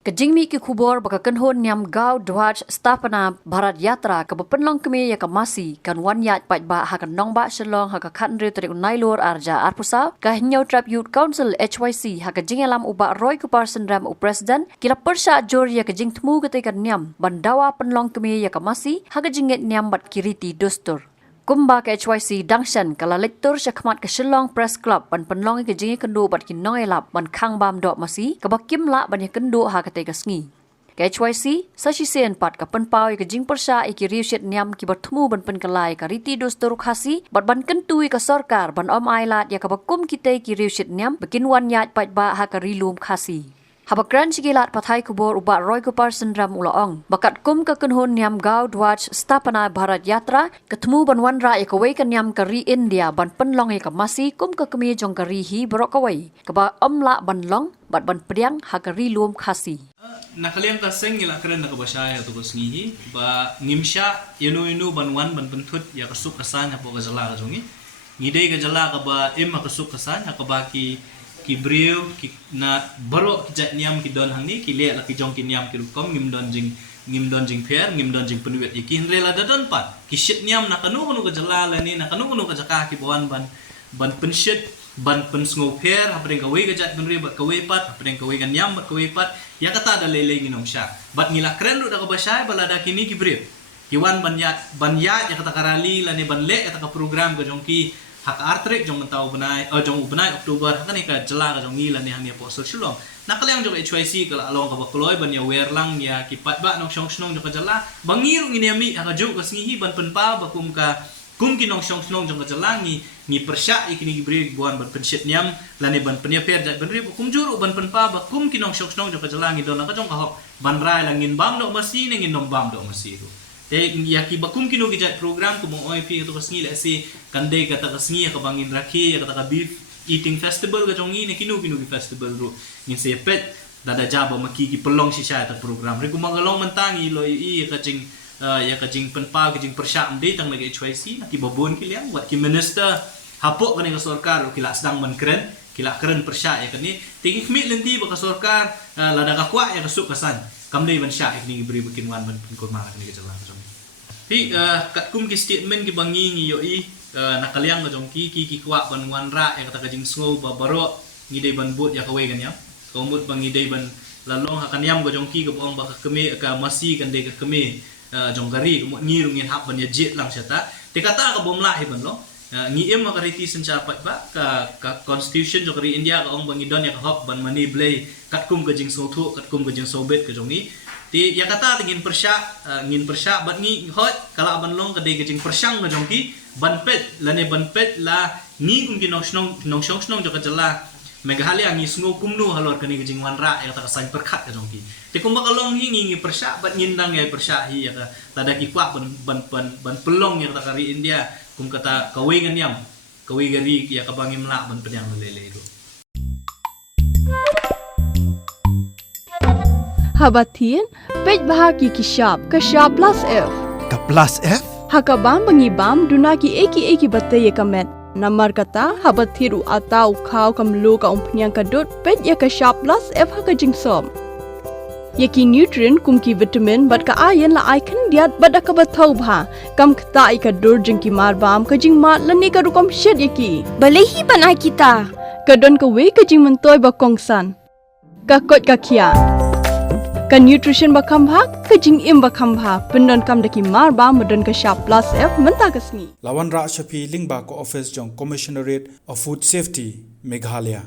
Kejingmi ki kubor baka kenhon nyam gau dwaj stapana Bharat Yatra ke bepenlong kemi ya kamasi kan wan yat pat ba ha kan nong ba shalong ha ka khan re tri nailor arja arpusa ka hinyo trap youth council HYC ha ka jingalam uba roy ku person ram u president kila persha jor ya ka jing thmu ke kan nyam bandawa penlong kemi ya kamasi ha ka jinget nyam bat kiriti dostur Kumba ke HYC Dangshan kala lektor syakmat ke Shillong Press Club ban penlong ke jingi kendu bat kinong elap ban khang bam dok masi ke bakim la ban kendu ha kate ke sngi ke HYC sashi sen pat ka penpau ke jing persha iki riusit nyam ki bertemu ban penkelai ka riti dostor khasi bat ban kentui ke sarkar ban om ailat ya ka bakum kite ki riusit nyam bikin wan yat pat ba ha ka rilum khasi Habakran sigilat pathai kubor ubat roy ku person ram ulaong. Bakat kum ke kenhun nyam gau dwaj stapana Bharat Yatra ketemu ban wanra ya kawai kan nyam kari India ban penlong ya kamasi kum ke kemi jong kari hi berok kawai. Keba omla ban long bat ban priang ha kari luom khasi. Nakaliang kaseng ila keren nak basaya tu kasngihi ba ngimsha inu ban wan ban pentut ya kasuk kasan apa kajala kajongi. Ngidei kajala ka ba im kasuk kasan ka ba ki brio ki na baro ki jat niam ki don hangni ki le la ki jong ki niam ki rukom ngim don jing pier ngim don jing penuet iki rela dadon pat ki shit niam na kanu ka jala la ni na kanu ka jaka ki bawan ban penshit ban pensngo pier hapring ka we ka jat benri bat ka we pat hapring ka we ka niam bat ka we pat ya kata da lele nginom sha bat ngila kren ru da ka basai balada kini ki brio ki wan ban ya ya kata karali la ni ban le kata ka program ka jong ki hak artrik jong mentau benai jong benai Oktober kan ni ka jela ka jong ngilan ni hang ni apostle shulong nakaliang jong HYC kala along ka bakloi ban ya werlang ya kipat ba nong snong jong ka jela bangiru ngini ami ka jong ka sngihi ban penpa ba kum ki nong snong jong ka jela ni persya ikini gibri buan ban pensit niam lani ban penya per jat benri kum juru ban penpa ba kum ki nong snong jong ka jela ngi don ka jong ka hok ban rai langin bam do masi ngin nom bam do masi ru yaki bakum kino gijat program ko mo OIP to kasngi la si kande kata kasngi ka bangin rakhi kata ka beef eating festival ka jongi ne kino ki festival ro ni se pet dada jaba maki ki pelong si sha ta program re ko mangalong mantangi lo ka jing ya ka jing penpa ka jing persya amde tang lagi HYC ki babon ki liang wat ki minister hapok ka ni ka sarkar ki la sedang menkren kila keren persya ya kani tingi khmi lendi ba ka sarkar lada ka kwa ya ka suk kasan kamdei ban sya ikni beri bikin wan ban kurma ka ni ka jala hi kat kum ki statement ki bangi ngi yo nakaliang ka jongki ki kwa ban wan ra ya kata ka jing sngo ba baro ngidei ban but ya ka we kan ya komut bang ngidei ban lalong ha kan yam ka jongki ka bong ba ka keme ka masi kan de ka keme jonggari mo ngirung ngin hap ban ya jet lang syata te kata ka bomla hi ban lo ngi em ka riti sencha pat ba ka constitution jokari India ka ong bangi don ya ka hop ban mani blay kat kum ka jing so thu kat kum ka jing sobet ka jongi ti ya kata ngin persya bat ngi hot kala ban long ka de ka jing persyang ka jongki ban pet la ngi kum ki nong snong jok ka jala meghali ngi sngo kumnu halor ka ni ka jing wan ra ya ta ka sain perkhat ka jongki ti kum ba kalong ngi persya bat ngindang ya persya hi ya ka tada ki kwa ban pelong ya ta kari India kum kata kawe nganyam kawe gari ya ka bangim la ban penyang lele itu Habatin pej bahagi ki shop plus F ka plus F hakabam bangi bam duna ki eki batte ye kamet namar kata habathiru atau khau kamlu ka umpnyang ka dot pej ya ka shop plus F haka jingsom yaki nutrient kum ki vitamin bat ka iron la icon diat bat ka bathau bha kam khta ka dur jing ki mar bam ka jing mat lani ka rukom shed yaki balehi banai kita ka don ka we ka jing mentoy ba kongsan ka kot ka khia ka nutrition ba khambha ka jing im ba khambha pendon kam daki mar ba modon ka shop plus F menta kasni lawan ra shapi lingba ko office jong commissionerate of food safety Meghalaya